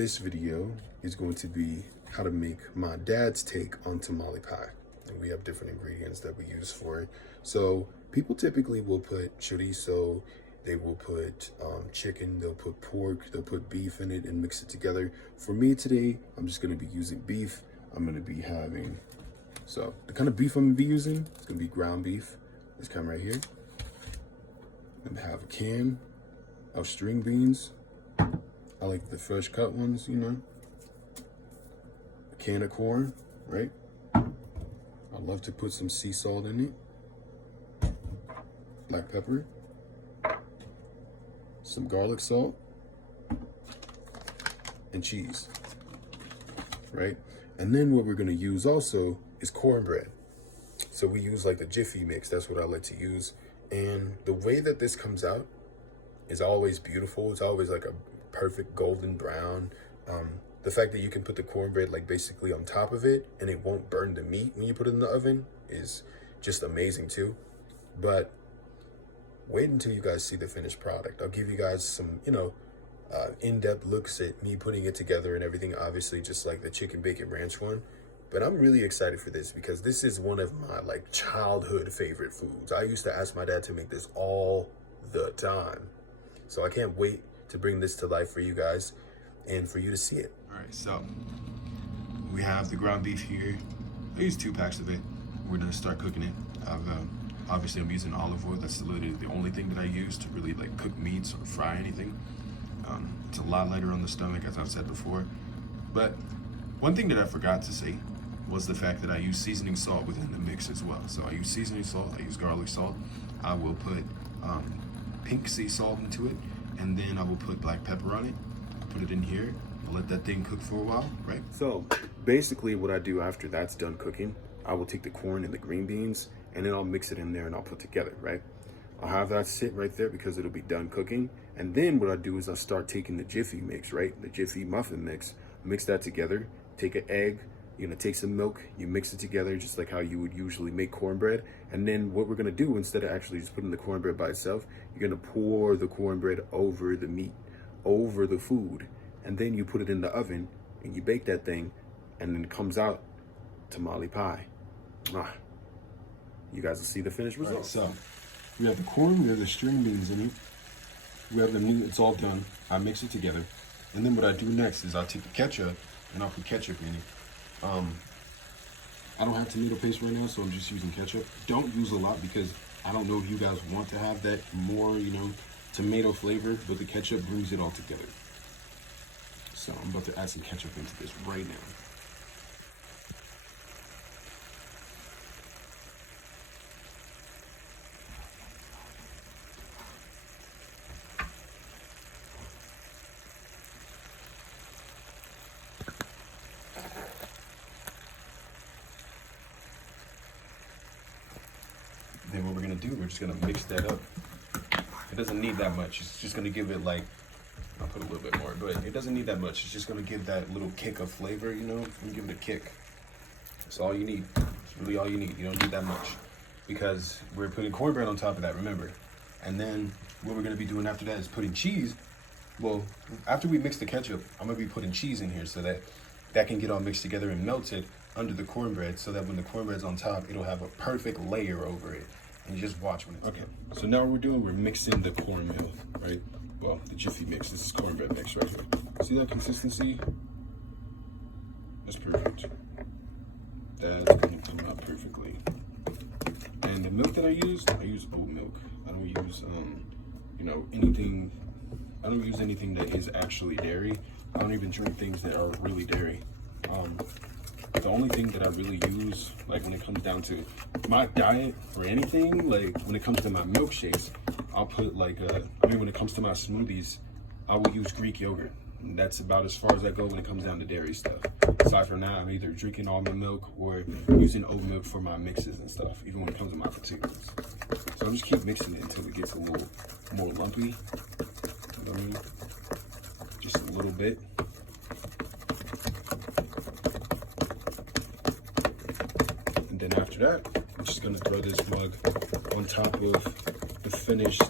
this video is going to be how to make my dad's take on tamale pie. And we have different ingredients that we use for it. So people typically will put chorizo, they will put chicken, they'll put pork, they'll put beef in it and mix it together. For me today, I'm just gonna be using beef. I'm gonna be having, so the kind of beef I'm gonna be using, it's gonna be ground beef. This kind right here. I'm gonna have a can of string beans. I like the fresh cut ones, you know. A can of corn, right? I love to put some sea salt in it. Black pepper. Some garlic salt. And cheese, right? And then what we're gonna use also is cornbread. So we use like the jiffy mix, that's what I like to use. And the way that this comes out is always beautiful. It's always like a perfect golden brown. The fact that you can put the cornbread like basically on top of it and it won't burn the meat when you put it in the oven is just amazing too. But wait until you guys see the finished product. I'll give you guys some, you know, in-depth looks at me putting it together and everything, obviously just like the chicken bacon ranch one. But I'm really excited for this because this is one of my like childhood favorite foods. I used to ask my dad to make this all the time. So I can't wait to bring this to life for you guys and for you to see it. All right, so we have the ground beef here. I use 2 packs of it. We're gonna start cooking it. Obviously I'm using olive oil. That's literally the only thing that I use to really like cook meats or fry anything. It's a lot lighter on the stomach, as I've said before. But one thing that I forgot to say was the fact that I use seasoning salt within the mix as well. So I use seasoning salt, I use garlic salt. I will put pink sea salt into it, and then I will put black pepper on it. Put it in here. I'll let that thing cook for a while, right? So basically what I do after that's done cooking, I will take the corn and the green beans, and then I'll mix it in there and I'll put together, right? I'll have that sit right there because it'll be done cooking. And then what I do is I start taking the jiffy mix, right? The jiffy muffin mix, mix that together, take an egg, you're gonna take some milk, you mix it together just like how you would usually make cornbread. And then what we're gonna do, instead of actually just putting the cornbread by itself, you're gonna pour the cornbread over the meat, over the food. And then you put it in the oven and you bake that thing, and then it comes out tamale pie. You guys will see the finished result. Right, so we have the corn, we have the string beans in it, we have the meat, it's all done. I mix it together. And then what I do next is I'll take the ketchup and I'll put ketchup in it. I don't have tomato paste right now, so I'm just using ketchup. Don't use a lot because I don't know if you guys want to have that more, you know, tomato flavor, but the ketchup brings it all together. So I'm about to add some ketchup into this right now. Then what we're gonna do, we're just gonna mix that up. It doesn't need that much. It's just gonna give it like, I'll put a little bit more, but it doesn't need that much. It's just gonna give that little kick of flavor, you know, and give it a kick. That's all you need. It's really all you need. You don't need that much because we're putting cornbread on top of that, remember? And then what we're gonna be doing after that is putting cheese. Well, after we mix the ketchup, I'm gonna be putting cheese in here so that that can get all mixed together and melted under the cornbread, so that when the cornbread's on top, it'll have a perfect layer over it. And you just watch when it's okay. So now what we're doing, we're mixing the cornmeal, right? Well, the jiffy mix. This is cornbread mix right here. See that consistency? That's perfect. That's gonna come out perfectly. And the milk that I use oat milk. I don't use, you know, anything. I don't use anything that is actually dairy. I don't even drink things that are really dairy. The only thing that I really use, like when it comes down to my diet or anything, like when it comes to my milkshakes, I'll put like when it comes to my smoothies, I will use Greek yogurt. And that's about as far as I go when it comes down to dairy stuff. Aside from that, I'm either drinking almond milk or using oat milk for my mixes and stuff, even when it comes to my potatoes. So I'll just keep mixing it until it gets a little more lumpy. You know what I mean? Just a little bit. Then after that, I'm just gonna throw this mug on top of the finished,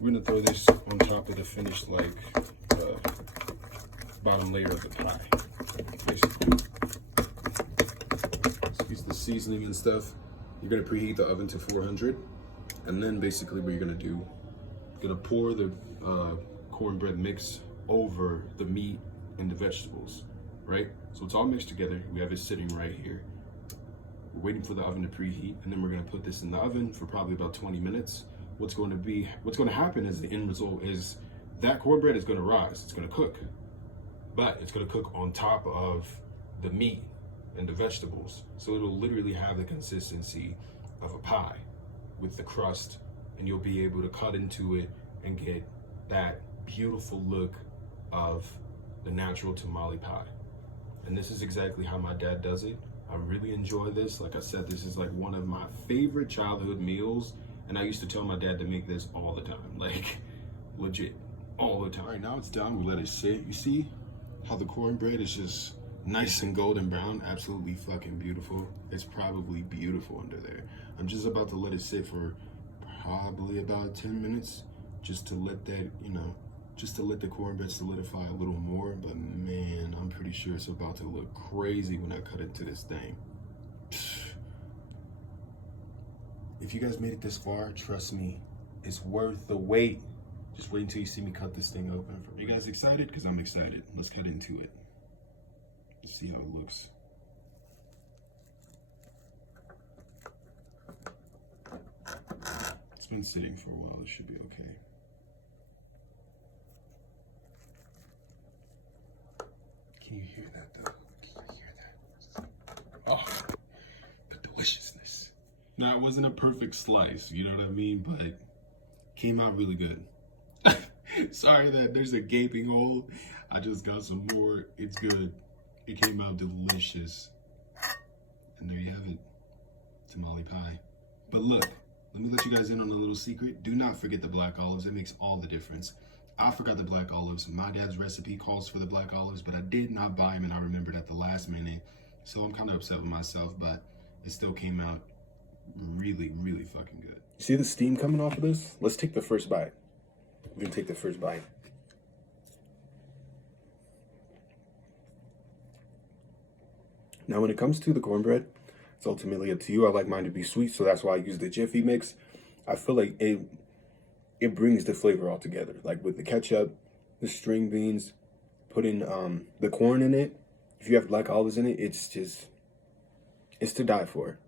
we're gonna throw this on top of the finished, like, bottom layer of the pie, basically. So use the seasoning and stuff. You're gonna preheat the oven to 400, and then basically what you're gonna do, you're gonna pour the cornbread mix over the meat and the vegetables, right? So it's all mixed together. We have it sitting right here. We're waiting for the oven to preheat, and then we're gonna put this in the oven for probably about 20 minutes. What's going to happen is the end result is that cornbread is gonna rise, it's gonna cook, but it's gonna cook on top of the meat and the vegetables. So it'll literally have the consistency of a pie with the crust, and you'll be able to cut into it and get that beautiful look of the natural tamale pie. And this is exactly how my dad does it. I really enjoy this. Like I said, this is like one of my favorite childhood meals. And I used to tell my dad to make this all the time, like legit, all the time. All right, now it's done, we let it sit. You see how the cornbread is just nice and golden brown? Absolutely fucking beautiful. It's probably beautiful under there. I'm just about to let it sit for probably about 10 minutes, just to let that, you know, just to let the cornbread solidify a little more. But man, I'm pretty sure it's about to look crazy when I cut into this thing. If you guys made it this far, trust me, it's worth the wait. Just wait until you see me cut this thing open. Are you guys excited? Because I'm excited. Let's cut into it. Let's see how it looks. It's been sitting for a while. It should be okay. Can you hear that though? Can you hear that? Oh, the deliciousness. Now, it wasn't a perfect slice, you know what I mean? But came out really good. Sorry that there's a gaping hole. I just got some more. It's good. It came out delicious. And there you have it, tamale pie. But look, let me let you guys in on a little secret. Do not forget the black olives. It makes all the difference. I forgot the black olives. My dad's recipe calls for the black olives, but I did not buy them, and I remembered at the last minute. So I'm kind of upset with myself, but it still came out really, really fucking good. See the steam coming off of this? Let's take the first bite. We're gonna take the first bite. Now, when it comes to the cornbread, it's ultimately up to you. I like mine to be sweet, so that's why I use the jiffy mix. I feel like it brings the flavor all together. Like with the ketchup, the string beans, putting the corn in it. If you have black olives in it, it's to die for.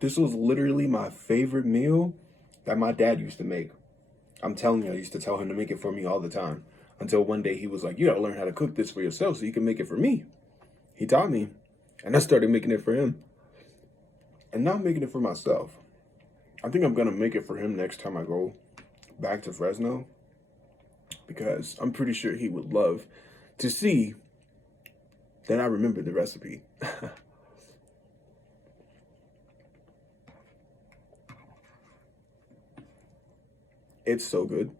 This was literally my favorite meal that my dad used to make. I'm telling you, I used to tell him to make it for me all the time. Until one day he was like, you gotta learn how to cook this for yourself so you can make it for me. He taught me, and I started making it for him. And now I'm making it for myself. I think I'm gonna make it for him next time I go back to Fresno, because I'm pretty sure he would love to see that I remember the recipe. It's so good.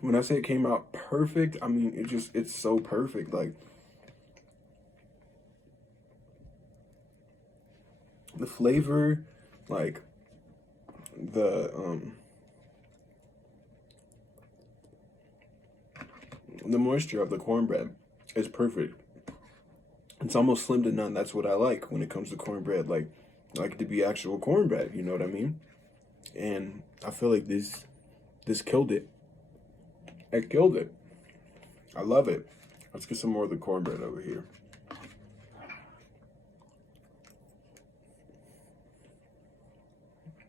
When I say it came out perfect, I mean, it's so perfect. Like, the flavor, like, the moisture of the cornbread is perfect. It's almost slim to none. That's what I like when it comes to cornbread. Like, I like it to be actual cornbread, you know what I mean? And I feel like this killed it. It killed it. I love it. Let's get some more of the cornbread over here.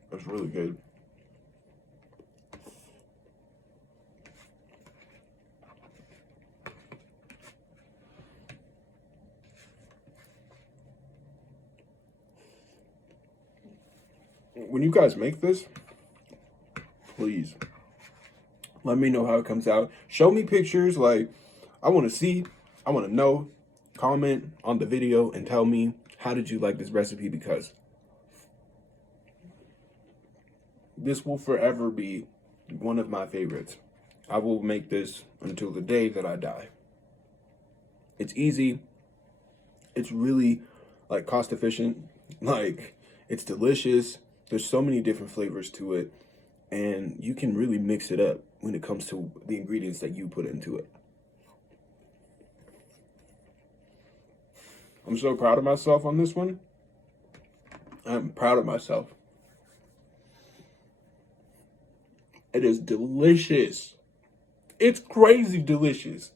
That's really good. When you guys make this, please let me know how it comes out. Show me pictures. Like, I want to see, I want to know. Comment on the video and tell me, how did you like this recipe? Because This will forever be one of my favorites. I will make this until the day that I die. It's easy. It's really like cost efficient. Like, it's delicious. There's so many different flavors to it, and you can really mix it up when it comes to the ingredients that you put into it. I'm so proud of myself on this one. I'm proud of myself. It is delicious. It's crazy delicious.